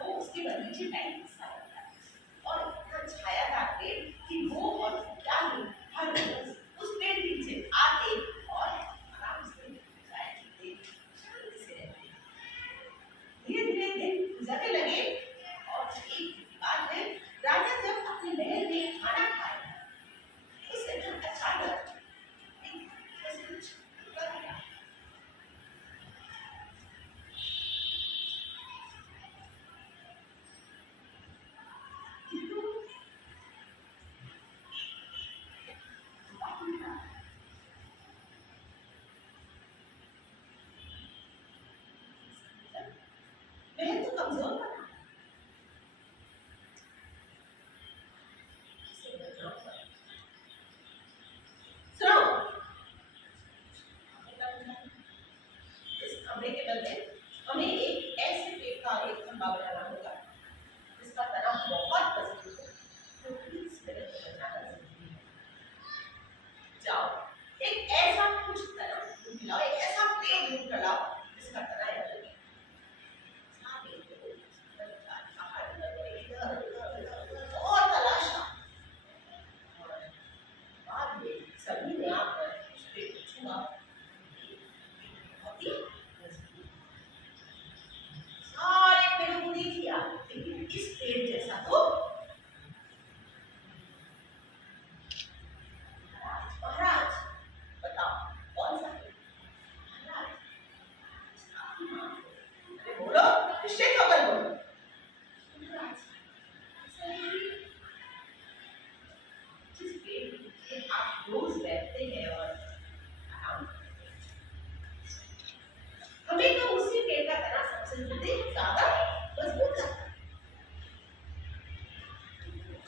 वो उसके बगीचे टाइप हिस्सा होता है और इतना छायादार पेड़ कि वो और क्या हर रोज उस पेड़ के नीचे आते और आराम से चाय पीते शांति से रहते। धीरे धीरे दिन गुजरने लगे और एक बात है, राजा जब अपने महल में खाना खाए उस समय अचानक ऐसे कुछ कर गया। महल तो कमजोर बना, सुनो, इस कमरे के बदले हमें एक ऐसे पेड़ का एक खंभा बनाना होगा जिसका तना बहुत मजबूत हो, तो प्लीज मेरे को बनाना जरूरी है। जाओ एक ऐसा कुछ तना ढूंढ लाओ, एक ऐसा पेड़ ढूंढ कर लाओ जिसका तना है लगे। और तलाशा और बाद में सभी ने आकर उस पेड़ को छुआ, बहुत ही मजबूत। सारे पेड़ों को देख लिया लेकिन इस पेड़ जैसा तो महाराज बताओ कौन सा पेड़? महाराज अरे बोलो, निश्चय होकर बोलो। महाराज जिस पेड़ के नीचे आप रोज बैठते हैं और आराम करते हैं, हमें तो उसी पेड़ का तना सबसे ज्यादा मजबूत लगता है।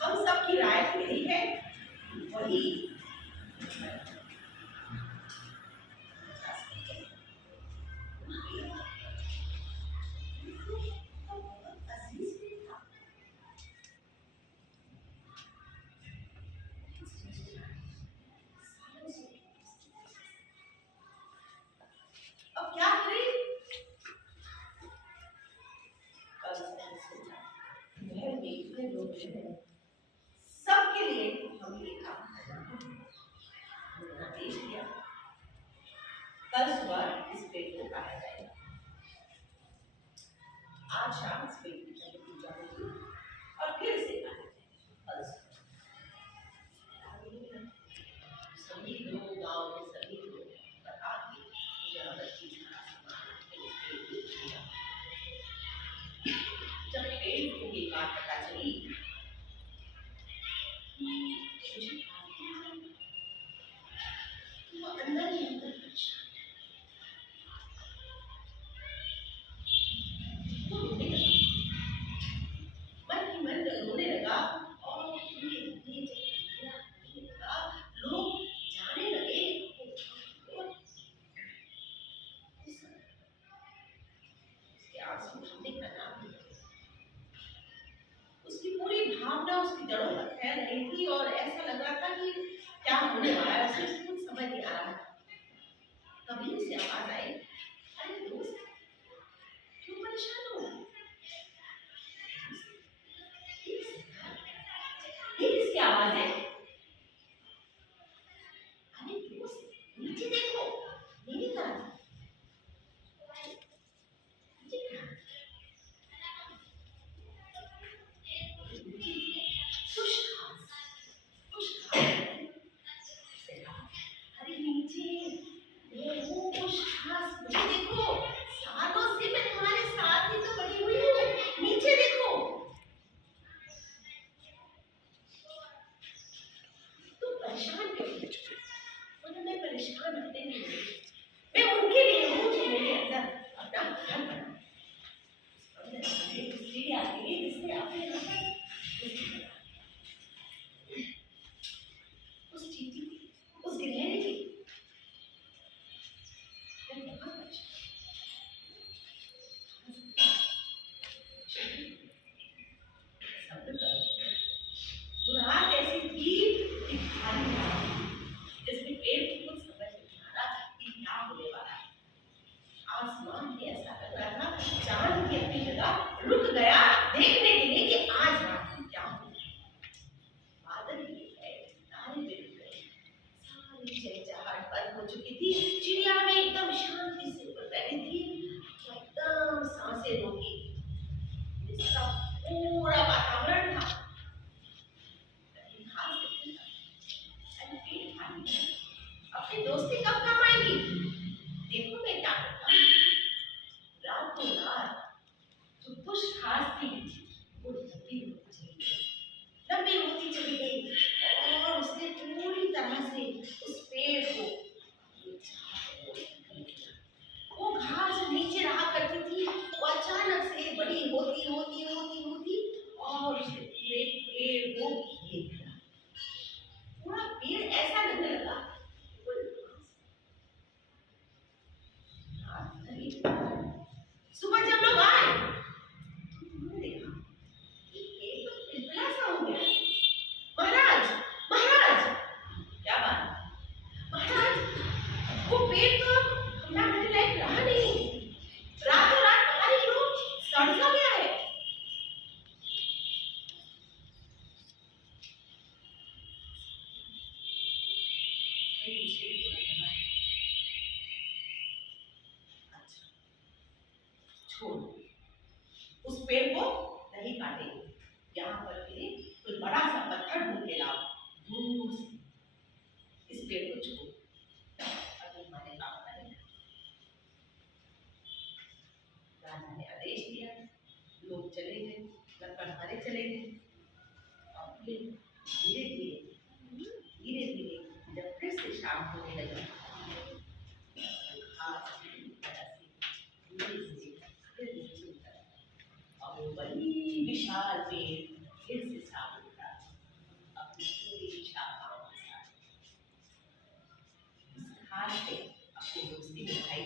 हम सबकी राय यही है, वही अजीज पेड़ था। अब क्या करें? महल में इतने लोग हैं, सबके लिए हम ये काम आदेश दिया, कल सुबह इस पेड़ को काटा जाएगा। आज शाम इस पेड़ की पूजा होगी और फिर इसे काटा जाएगा। कल सुबह सभी लोग, गांव के सभी लोग बता के अगरबत्ती का सामान इस पेड़ को किया। जब पेड़ को ये बात पता चली वो अंदर ही अंदर परेशान तो रोने लगा, मन ही मन रोने लगा और धीरे धीरे जब रोने लगा लोग जाने लगे उसके आंसू थमने का नाम नहीं लेते। उसकी पूरी भावना उसकी जड़ों तक फैल रही थी और ऐसा लग रहा था कि क्या होने वाला है, उसे कुछ समझ नहीं आ रहा। तभी उसे आवाज आई, अरे दोस्त क्यों परेशान हो? ये किसकी आवाज है? अरे दोस्त नीचे देखो, मेरी तरफ अरे नीचे वो कुछ खास मुझे देखो, सालों से मैं तुम्हारे साथ ही तो बनी हुई हूँ, नीचे देखो। तुम परेशान क्यों? मैं परेशान अपने लिए, मैं उनके लिए हूँ जो मेरे अंदर अपना घर बना। इसलिए आती है जिसने अपने उस चीटी उस गिरहरी की रात ऐसी थी कि खाली जिसमें पेड़ की कुछ समझ नहीं आ रहा कि क्या होने वाला है। आसमान में ऐसा लग रहा था चांद की अपनी जगह रुक गया पूरा वातावरण था, लेकिन घास दिखने लगा। अरे पेड़ खाली है, अपनी दोस्ती कब काम आएगी? देखो मैं क्या करता हूँ। रातों रात जो कुछ घास थी वो लंबी होती चली गई और उसने पूरी तरह से उस पेड़ को, वो घास नीचे रहा करती थी, वो अचानक से बड़ी होती होती होती होती और उसने पूरे पेड़ को घेर लिया। पूरा पेड़ ऐसा लगने लगा सुबह जब लोग आए तो उन्होंने देखा कि पेड़ तो पिलपिला सा हो गया। महाराज, महाराज, क्या बात? महाराज, वो पेड़ तो ठंडा करने लायक रहा नहीं, रातों रात पता नहीं क्यों सड़ सा गया है। अच्छा, छोड़, उस पेड़ को नहीं काटेंगे, यहाँ पर के कोई बड़ा सा पत्थर ढूंढ के लाओ, दूर से इस पेड़ को छोड़, अभी हमारे काम करेंगे। राजा ने आदेश दिया, लोग चले गए, लकड़हारे चले गए और फिर धीरे धीरे धीरे जब फिर से शाम होने लगी, घास पूरी तरह से धीरे धीरे फिर नीचे उतर आया और वो बड़ी विशाल पेड़ फिर से साफ उठा अपनी पूरी शाखाओं के साथ। उस घास पे अपनी दोस्ती दिखाई